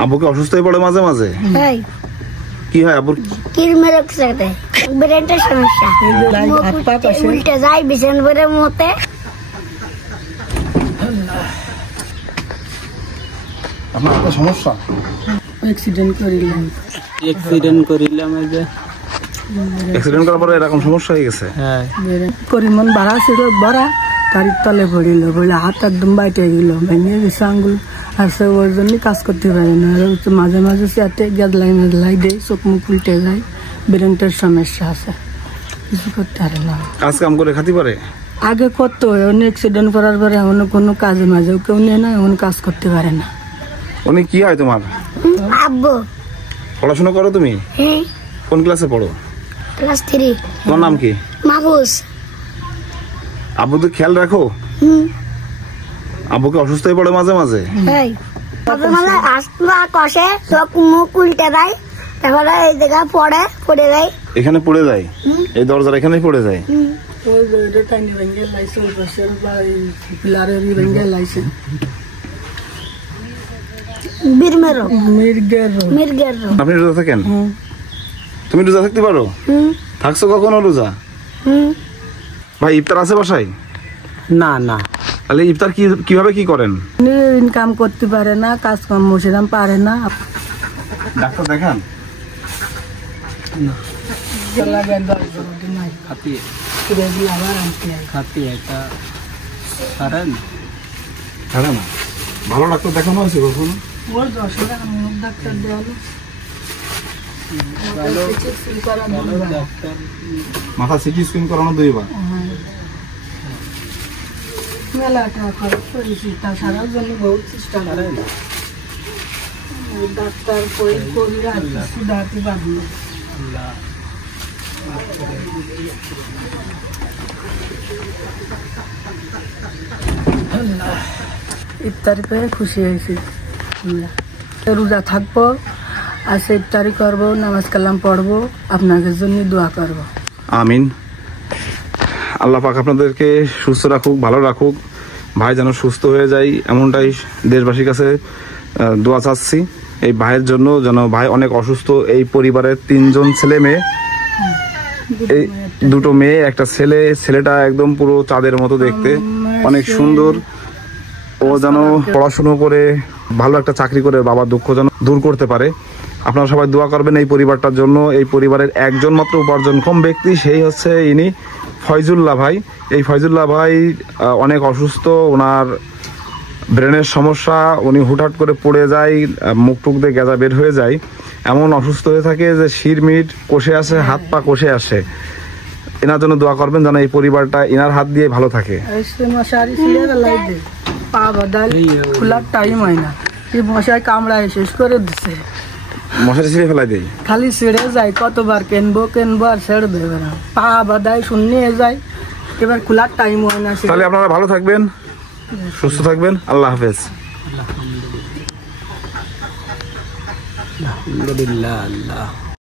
আব্বুকে অসুস্থ হয়ে পড়ে মাঝে মাঝে? কি হয় আব্বুর? ব্রেনের সমস্যা, উল্টে যায় বিছান করে মতে। আপনার একটা সমস্যা? অ্যাক্সিডেন্ট করিলাম অ্যাক্সিডেন্ট করার পরে এরকম সমস্যা হয়ে গেছে? হ্যাঁ, পরিমাণ বাড়া ছিল, বড়া গাড়ির তলে পড়িল, বলে হাত একদম বাইটে গেল, ভেঙে গেছে আঙ্গুল। আর সে ওর জন্য কাজ করতে পারে না। আর মাঝে মাঝে চেয়ারতে গেদলাই দেয়, চোখ মুখ উল্টে যায়, ব্রেনের সমস্যা আছে, কিছু করতে পারে না। কাজ কাম করে খাতে পারে? আগে করতো, উনি অ্যাক্সিডেন্ট করার পরে এমন কোনো কাজে মাঝে কেউ নেই না, এমন কাজ করতে পারে না। উনি কি হয় তোমার? আব্বু। পড়াশোনা করো তুমি? কোন ক্লাসে পড়ো? ক্লাস 3। তোমার নাম কি? মাহফুজ। আব্বু তো খেয়াল রাখো? আব্বুকে অসুস্থ হয়ে পড়ে মাঝে মাঝে? মাঝে মাঝে আসবা কষে, চোখ মুখ উল্টে দেয়, তারপরে এই জায়গা পড়ে যায়। এখানে পড়ে যায়? এই দরজার এখানেই পড়ে যায়? আপনি রোজা থাকেন? তুমি রোজা থাকতে পারো? থাকছো কখনো রোজা? ভাই ইফতার আছে বাসায়? না না। তাহলে ইফতার কিভাবে কি করেন? ইনকাম করতে পারে না, কাজ কম সেরকম পারে না। ডাক্তার দেখান? ভালো ডাক্তার দেখানো হয়েছে কখনো? মাথা সিটি স্ক্যান করানো 2 বার? ডাক্তার ইফতারি পেয়ে খুশি হয়েছি। রোজা থাকবো, আর ইফতারি করবো, নামাজ কালাম পড়বো, আপনাদের জন্য দোয়া করবো। আমিন। আল্লাহ পাক আপনাদেরকে সুস্থ রাখুক, ভালো রাখুক। ভাই যেন সুস্থ হয়ে যায় এমনটাই দেশবাসীর কাছে দোয়া চাচ্ছি। এই ভাইয়ের জন্য, যেন ভাই অনেক অসুস্থ। এই পরিবারের 3 জন ছেলে মেয়ে, এই 2টো মেয়ে, একটা ছেলে। ছেলেটা একদম পুরো চাঁদের মতো দেখতে, অনেক সুন্দর। ও যেন পড়াশুনো করে ভালো একটা চাকরি করে বাবার দুঃখ যেন দূর করতে পারে। আপনারা সবাই দোয়া করবেন এই পরিবারটার জন্য। এই পরিবারের একজন মাত্র উপার্জনক্ষম ব্যক্তি, সেই হচ্ছে ইনি ফয়জুল্লাহ ভাই। এই ফয়জুল্লাহ ভাই অনেক অসুস্থ, ওনার ব্রেনের সমস্যা। উনি হুটহাট করে পড়ে যায়, মুখ টুক দিয়ে গেজা বের হয়ে যায়, এমন অসুস্থ হয়ে থাকে যে শিরমিট কষে আসে, হাত পা কষে আসে। এনার জন্য দোয়া করবেন যেন এই পরিবারটা এনার হাত দিয়ে ভালো থাকে। পা বাদাল খোলার টাইম হয় না, মশাই কামড়ায় শেষ করে দিচ্ছে। মশারি ছিঁড়ে ফেলাই দেয়, খালি ছেড়ে যায়, কতবার কেনবো আর ছেড়ে দেবে না, পা বাদায় শূন্য যায়, এবার খোলার টাইম হয় না। তাহলে আপনারা ভালো থাকবেন, সুস্থ থাকবেন। আল্লাহ হাফেজ। আলহামদুলিল্লাহ।